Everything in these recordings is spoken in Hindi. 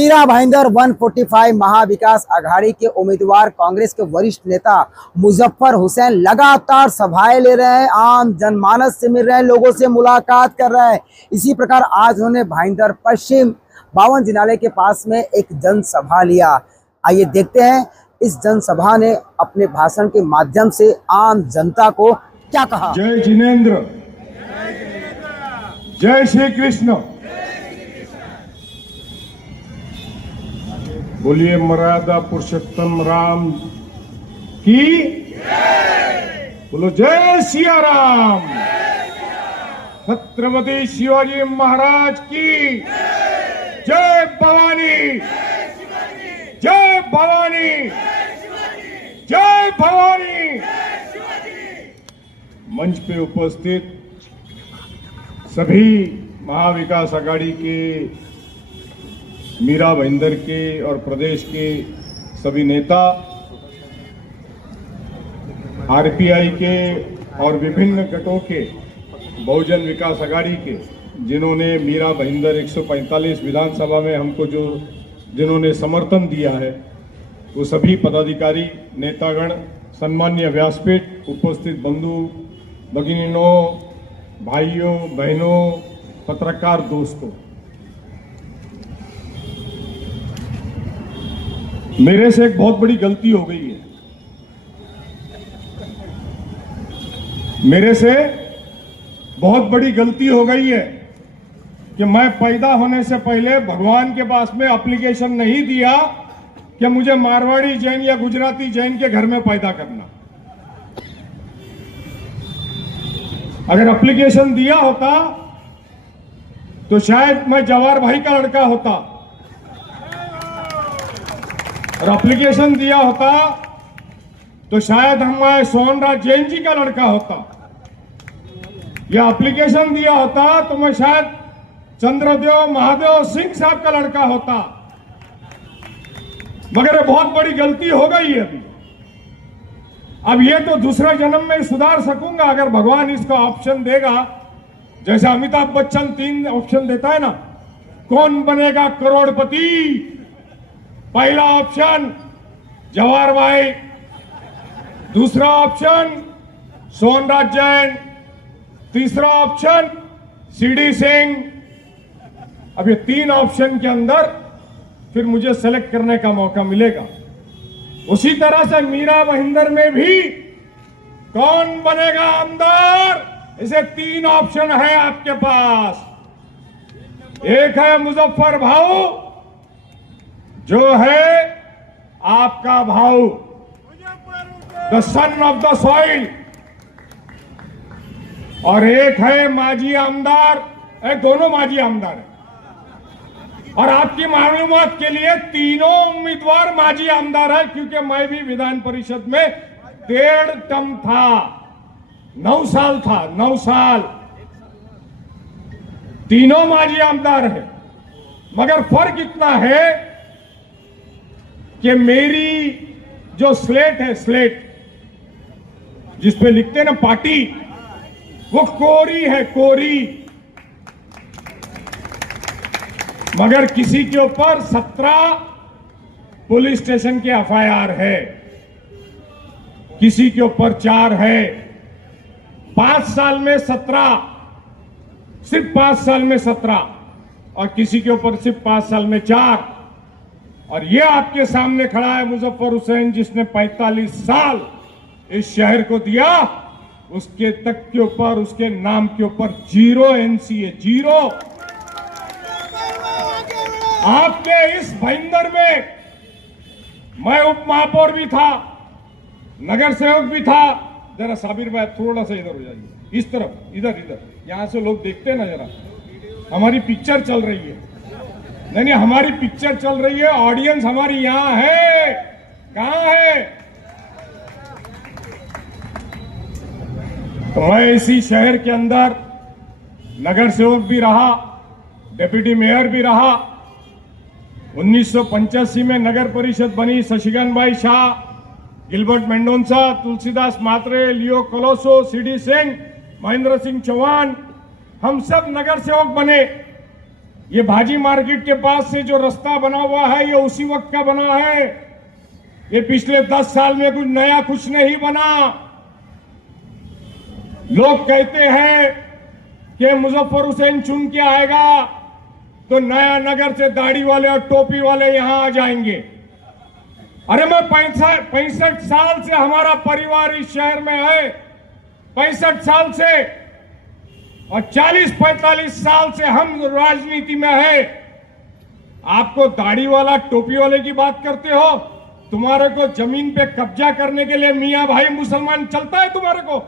मीरा भाईंदर 145 महाविकास आघाड़ी के उम्मीदवार कांग्रेस के वरिष्ठ नेता मुजफ्फर हुसैन लगातार सभाएं ले रहे हैं, आम जनमानस से मिल रहे हैं, लोगों से मुलाकात कर रहे हैं। इसी प्रकार आज उन्होंने भाईंदर पश्चिम 52 जिनालय के पास में एक जनसभा लिया। आइए देखते हैं इस जनसभा ने अपने भाषण के माध्यम से आम जनता को क्या कहा। जय जिनेंद्र, जय श्री कृष्ण। बोलिए मर्यादा पुरुषोत्तम राम की बोलो, जय सिया राम। छत्रपति शिवाजी महाराज की जय भवानी, जय भवानी, जय भवानी। मंच पे उपस्थित सभी महाविकास आघाड़ी के, मीरा भाईंदर के और प्रदेश के सभी नेता, आरपीआई के और विभिन्न गठों के, बहुजन विकास आघाड़ी के, जिन्होंने मीरा भाईंदर 145 विधानसभा में हमको जिन्होंने समर्थन दिया है, वो सभी पदाधिकारी, नेतागण, सम्मान्य व्यासपीठ, उपस्थित बंधु भगिनीनों, भाइयों बहनों, पत्रकार दोस्तों, मेरे से एक बहुत बड़ी गलती हो गई है। मेरे से बहुत बड़ी गलती हो गई है कि मैं पैदा होने से पहले भगवान के पास में एप्लीकेशन नहीं दिया कि मुझे मारवाड़ी जैन या गुजराती जैन के घर में पैदा करना। अगर एप्लीकेशन दिया होता तो शायद मैं जवाहर भाई का लड़का होता, और एप्लीकेशन दिया होता तो शायद मैं सोहनराज जैन जी का लड़का होता, या एप्लीकेशन दिया होता तो मैं शायद चंद्रदेव महादेव सिंह साहब का लड़का होता। मगर ये बहुत बड़ी गलती हो गई है अभी। अब ये तो दूसरे जन्म में सुधार सकूंगा अगर भगवान इसका ऑप्शन देगा। जैसे अमिताभ बच्चन 3 ऑप्शन देता है ना, कौन बनेगा करोड़पति। पहला ऑप्शन जवाहर भाई, दूसरा ऑप्शन सोहनराज जैन, तीसरा ऑप्शन सीडी सिंह। अब ये 3 ऑप्शन के अंदर फिर मुझे सेलेक्ट करने का मौका मिलेगा। उसी तरह से मीरा भाईंदर में भी कौन बनेगा आमदार, इसे 3 ऑप्शन है आपके पास। एक है मुजफ्फर भाऊ, जो है आपका भाऊ, the son of the soil, और एक है माजी आमदार। दोनों माजी आमदार है। और आपकी मालूमात के लिए तीनों उम्मीदवार माजी आमदार है, क्योंकि मैं भी विधान परिषद में 1.5 टर्म था, 9 साल था, 9 साल। तीनों माजी आमदार है। मगर फर्क इतना है कि मेरी जो स्लेट है, स्लेट जिसपे लिखते हैं ना पार्टी, वो कोरी है, कोरी। मगर किसी के ऊपर 17 पुलिस स्टेशन के एफआईआर है, किसी के ऊपर 4 है। 5 साल में 17, सिर्फ 5 साल में 17, और किसी के ऊपर सिर्फ 5 साल में 4। और ये आपके सामने खड़ा है मुजफ्फर हुसैन, जिसने 45 साल इस शहर को दिया। उसके तक के ऊपर, उसके नाम के ऊपर 0 एनसीए, 0। आपके इस भाईंदर में मैं उप महापौर भी था, नगर सेवक भी था। जरा साबिर भाई थोड़ा सा इधर हो जाइए, इस तरफ, इधर इधर, यहां से लोग देखते हैं ना, जरा हमारी पिक्चर चल रही है। नहीं, हमारी पिक्चर चल रही है, ऑडियंस हमारी यहां है। कहां है? तो मैं इसी शहर के अंदर नगर सेवक भी रहा, डिप्टी मेयर भी रहा। 1985 में नगर परिषद बनी। शशिकांत भाई शाह, गिलबर्ट मेंडोंसा, तुलसीदास मात्रे, लियो कोलोसो, सीडी सिंह, महेंद्र सिंह चौहान, हम सब नगर सेवक बने। ये भाजी मार्केट के पास से जो रास्ता बना हुआ है ये उसी वक्त का बना है। ये पिछले 10 साल में कुछ नया कुछ नहीं बना। लोग कहते हैं कि मुजफ्फर हुसैन चुन के आएगा तो नया नगर से दाढ़ी वाले और टोपी वाले यहां आ जाएंगे। अरे मैं 65 साल से हमारा परिवार इस शहर में है, 65 साल से, और 40-45 साल से हम राजनीति में है। आपको दाढ़ी वाला टोपी वाले की बात करते हो? तुम्हारे को जमीन पे कब्जा करने के लिए मियां भाई मुसलमान चलता है तुम्हारे को?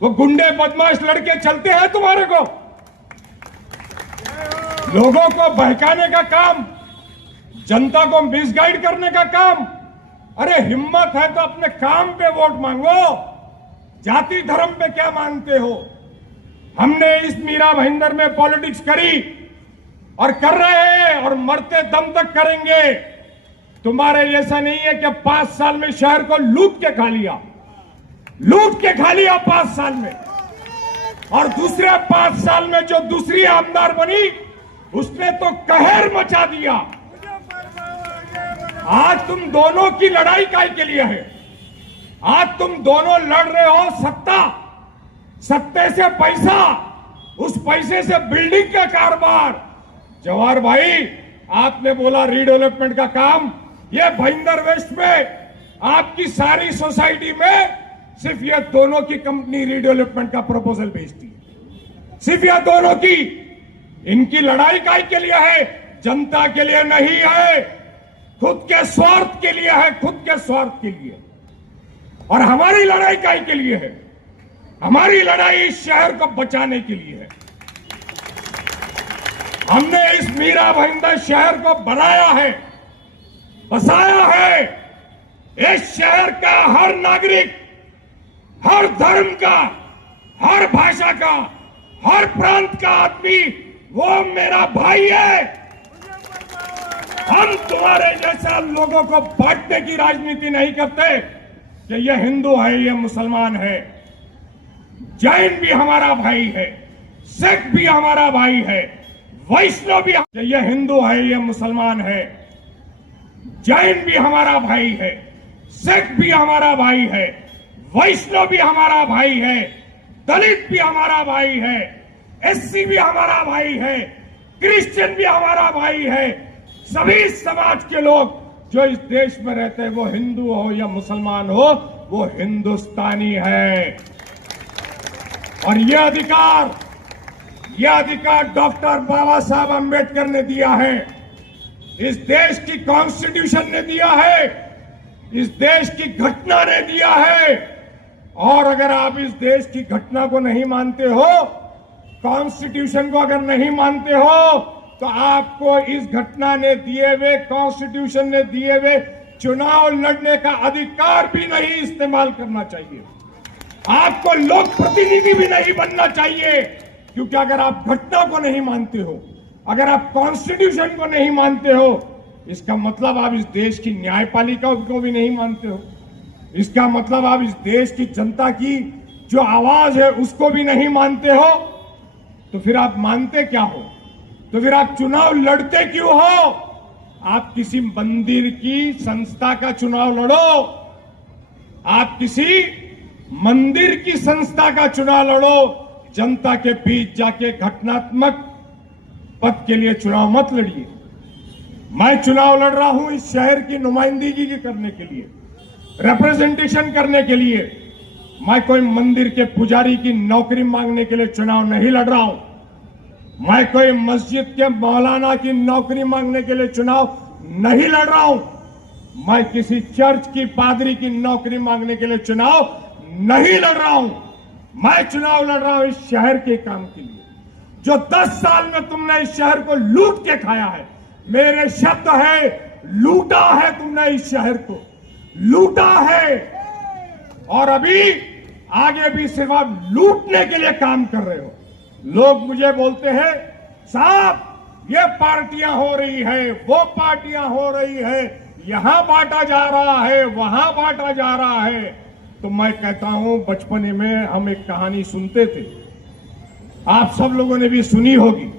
वो गुंडे बदमाश लड़के चलते हैं तुम्हारे को? लोगों को बहकाने का काम, जनता को मिसगाइड करने का काम। अरे हिम्मत है तो अपने काम पे वोट मांगो, जाति धर्म पे क्या मांगते हो? हमने इस मीरा भाईंदर में पॉलिटिक्स करी और कर रहे हैं और मरते दम तक करेंगे। तुम्हारे जैसा नहीं है कि 5 साल में शहर को लूट के खा लिया, 5 साल में, और दूसरे 5 साल में जो दूसरी आमदार बनी उसने तो कहर मचा दिया। आज तुम दोनों की लड़ाई काय के लिए है? आज तुम दोनों लड़ रहे हो सत्ते से पैसा, उस पैसे से बिल्डिंग का कारोबार। जवाहर भाई, आपने बोला रीडेवलपमेंट का काम, ये भाईंदर वेस्ट में आपकी सारी सोसाइटी में सिर्फ ये दोनों की कंपनी रीडेवलपमेंट का प्रपोजल भेजती है, सिर्फ ये दोनों की। इनकी लड़ाई काय के लिए है? जनता के लिए नहीं है, खुद के स्वार्थ के लिए है, खुद के स्वार्थ के लिए। और हमारी लड़ाई काय के लिए है? हमारी लड़ाई इस शहर को बचाने के लिए है। हमने इस मीरा भाईंदर शहर को बनाया है, बसाया है। इस शहर का हर नागरिक, हर धर्म का, हर भाषा का, हर प्रांत का आदमी वो मेरा भाई है। हम तुम्हारे जैसा लोगों को बांटने की राजनीति नहीं करते कि ये हिंदू है, ये मुसलमान है। जैन भी हमारा भाई है, सिख भी हमारा भाई है, वैष्णव भी, ये हिंदू है, ये मुसलमान है। जैन भी हमारा भाई है, सिख भी हमारा भाई है, वैष्णव भी हमारा भाई है, दलित भी हमारा भाई है, एससी भी हमारा भाई है, क्रिश्चियन भी हमारा भाई है। सभी समाज के लोग जो इस देश में रहते हैं, वो हिंदू हो या मुसलमान हो, वो हिंदुस्तानी है। और यह अधिकार डॉक्टर बाबा साहब अंबेडकर ने दिया है, इस देश की कॉन्स्टिट्यूशन ने दिया है, इस देश की घटना ने दिया है। और अगर आप इस देश की घटना को नहीं मानते हो, कॉन्स्टिट्यूशन को अगर नहीं मानते हो, तो आपको इस घटना ने दिए हुए, कॉन्स्टिट्यूशन ने दिए हुए चुनाव लड़ने का अधिकार भी नहीं इस्तेमाल करना चाहिए। आपको लोक प्रतिनिधि भी नहीं बनना चाहिए, क्योंकि अगर आप घटना को नहीं मानते हो, अगर आप कॉन्स्टिट्यूशन को नहीं मानते हो, इसका मतलब आप इस देश की न्यायपालिका को भी नहीं मानते हो। इसका मतलब आप इस देश की जनता की जो आवाज है उसको भी नहीं मानते हो। तो फिर आप मानते क्या हो? तो फिर आप चुनाव लड़ते क्यों हो? आप किसी मंदिर की संस्था का चुनाव लड़ो, आप किसी मंदिर की संस्था का चुनाव लड़ो। जनता के बीच जाके घटनात्मक पद के लिए चुनाव मत लड़िए। मैं चुनाव लड़ रहा हूं इस शहर की नुमाइंदगी करने के लिए, रिप्रेजेंटेशन करने के लिए। मैं कोई मंदिर के पुजारी की नौकरी मांगने के लिए चुनाव नहीं लड़ रहा हूं। मैं कोई मस्जिद के मौलाना की नौकरी मांगने के लिए चुनाव नहीं लड़ रहा हूं। मैं किसी चर्च की पादरी की नौकरी मांगने के लिए चुनाव नहीं लड़ रहा हूं। मैं चुनाव लड़ रहा हूं इस शहर के काम के लिए। जो 10 साल में तुमने इस शहर को लूट के खाया है, मेरे शब्द है, लूटा है तुमने इस शहर को, लूटा है। और अभी आगे भी सिर्फ आप लूटने के लिए काम कर रहे हो। लोग मुझे बोलते हैं, साहब ये पार्टियां हो रही है, वो पार्टियां हो रही है, यहां बांटा जा रहा है, वहां बांटा जा रहा है। तो मैं कहता हूं, बचपने में हम एक कहानी सुनते थे, आप सब लोगों ने भी सुनी होगी।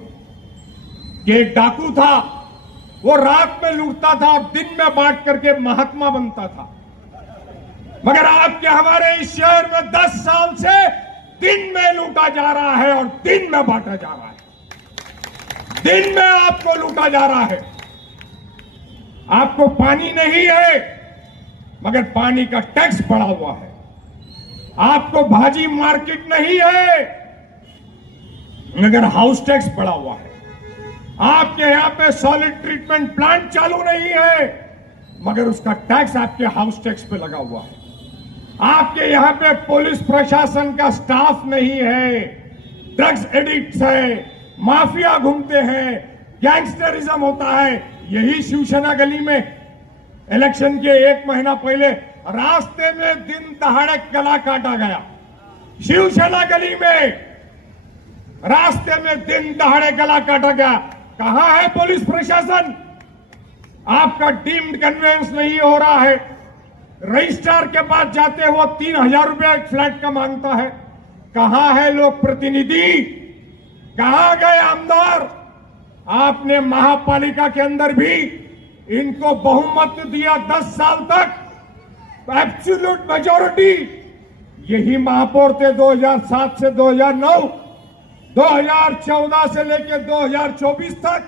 कि एक डाकू था, वो रात में लूटता था और दिन में बांट करके महात्मा बनता था। मगर आपके हमारे इस शहर में 10 साल से दिन में लूटा जा रहा है और दिन में बांटा जा रहा है। दिन में आपको लूटा जा रहा है। आपको पानी नहीं है मगर पानी का टैक्स बढ़ा हुआ है। आपको भाजी मार्केट नहीं है मगर हाउस टैक्स बढ़ा हुआ है। आपके यहां पे सॉलिड ट्रीटमेंट प्लांट चालू नहीं है मगर उसका टैक्स आपके हाउस टैक्स पे लगा हुआ है। आपके यहां पे पुलिस प्रशासन का स्टाफ नहीं है, ड्रग्स एडिक्ट्स है, माफिया घूमते हैं, गैंगस्टरिज्म होता है। यही शिवसेना गली में इलेक्शन के 1 महीना पहले रास्ते में दिन दहाड़े गला काटा गया। शिवसेना गली में रास्ते में दिन दहाड़े गला काटा गया। कहां है पुलिस प्रशासन? आपका डीम्ड कन्वेंस नहीं हो रहा है। रजिस्ट्रार के पास जाते हो 3000 रुपया एक फ्लैट का मांगता है। कहां है लोक प्रतिनिधि? कहां गए आमदार? आपने महापालिका के अंदर भी इनको बहुमत दिया 10 साल तक, एब्सोल्यूट मेजॉरिटी। यही महापौर थे 2007 से 2009, 2014 से लेकर 2024 तक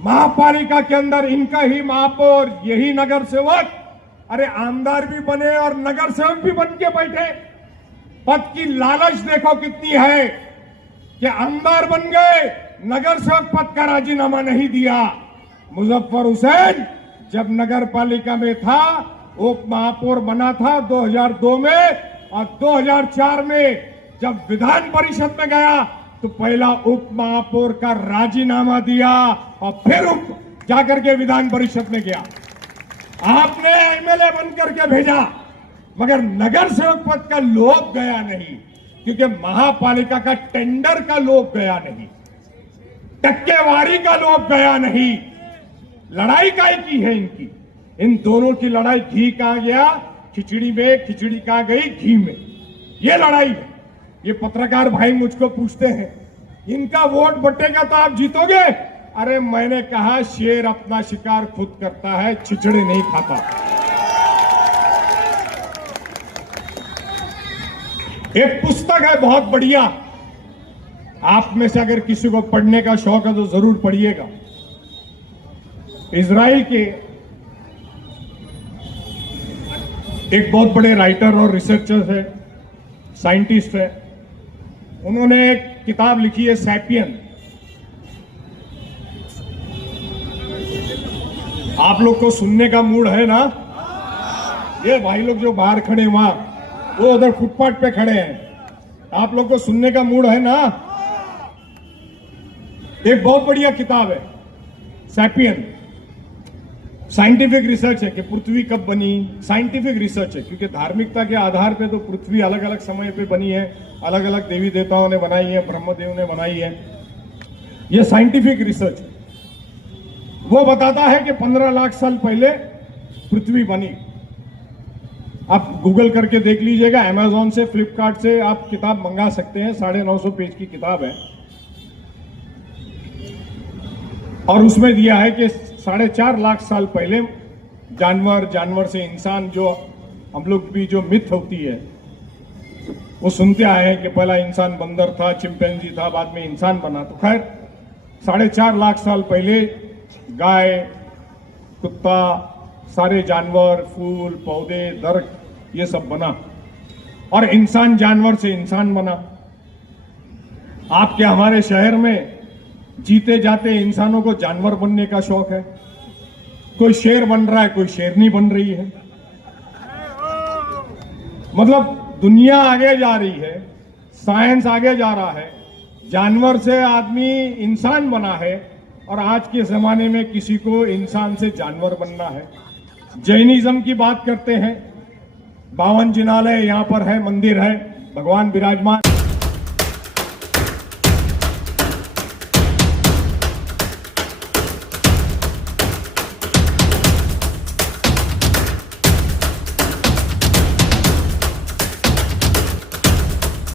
महापालिका के अंदर इनका ही महापौर, यही नगर सेवक। अरे आमदार भी बने और नगर सेवक भी बन के बैठे। पद की लालच देखो कितनी है कि आमदार बन गए, नगर सेवक पद का राजीनामा नहीं दिया। मुजफ्फर हुसैन जब नगर पालिका में था, उप महापौर बना था 2002 में, और 2004 में जब विधान परिषद में गया तो पहला उप महापौर का राजीनामा दिया और फिर जाकर के विधान परिषद में गया। आपने एमएलए बनकर के भेजा मगर नगर सेवक पद का लोभ गया नहीं, क्योंकि महापालिका का टेंडर का लोभ गया नहीं, टक्केवारी का लोभ गया नहीं। लड़ाई काय की है इनकी? इन दोनों की लड़ाई घी कहां गया खिचड़ी में, खिचड़ी कहां गई घी में, ये लड़ाई है। ये पत्रकार भाई मुझको पूछते हैं इनका वोट बटेगा तो आप जीतोगे? अरे मैंने कहा शेर अपना शिकार खुद करता है, छिछड़ी नहीं खाता। एक पुस्तक है बहुत बढ़िया, आप में से अगर किसी को पढ़ने का शौक है तो जरूर पढ़िएगा। इजराइल के एक बहुत बड़े राइटर और रिसर्चर है, साइंटिस्ट है, उन्होंने एक किताब लिखी है सैपियन। आप लोग को सुनने का मूड है ना? ये भाई लोग जो बाहर खड़े वहां, वो उधर फुटपाथ पे खड़े हैं, आप लोग को सुनने का मूड है ना? एक बहुत बढ़िया किताब है सैपियन। साइंटिफिक रिसर्च है कि पृथ्वी कब बनी, साइंटिफिक रिसर्च है, क्योंकि धार्मिकता के आधार पे तो पृथ्वी अलग अलग समय पे बनी है, अलग अलग देवी देवताओं ने बनाई है, ब्रह्मदेव ने बनाई है। ये साइंटिफिक रिसर्च है। वो बताता है कि 15 लाख साल पहले पृथ्वी बनी। आप गूगल करके देख लीजिएगा, अमेजॉन से, फ्लिपकार्ट से आप किताब मंगा सकते हैं, 950 पेज की किताब है। और उसमें दिया है कि 4.5 लाख साल पहले जानवर, जानवर से इंसान, जो हम लोग भी जो मिथ होती है वो सुनते आए हैं कि पहला इंसान बंदर था, चिंपैंजी था, बाद में इंसान बना। तो खैर 4.5 लाख साल पहले गाय, कुत्ता, सारे जानवर, फूल, पौधे, दरख्त, ये सब बना और इंसान जानवर से इंसान बना। आपके हमारे शहर में जीते जाते इंसानों को जानवर बनने का शौक है। कोई शेर बन रहा है, कोई शेरनी बन रही है। मतलब दुनिया आगे जा रही है, साइंस आगे जा रहा है, जानवर से आदमी इंसान बना है और आज के जमाने में किसी को इंसान से जानवर बनना है। जैनिज्म की बात करते हैं, 52 जिनालय यहां पर है, मंदिर है, भगवान विराजमान।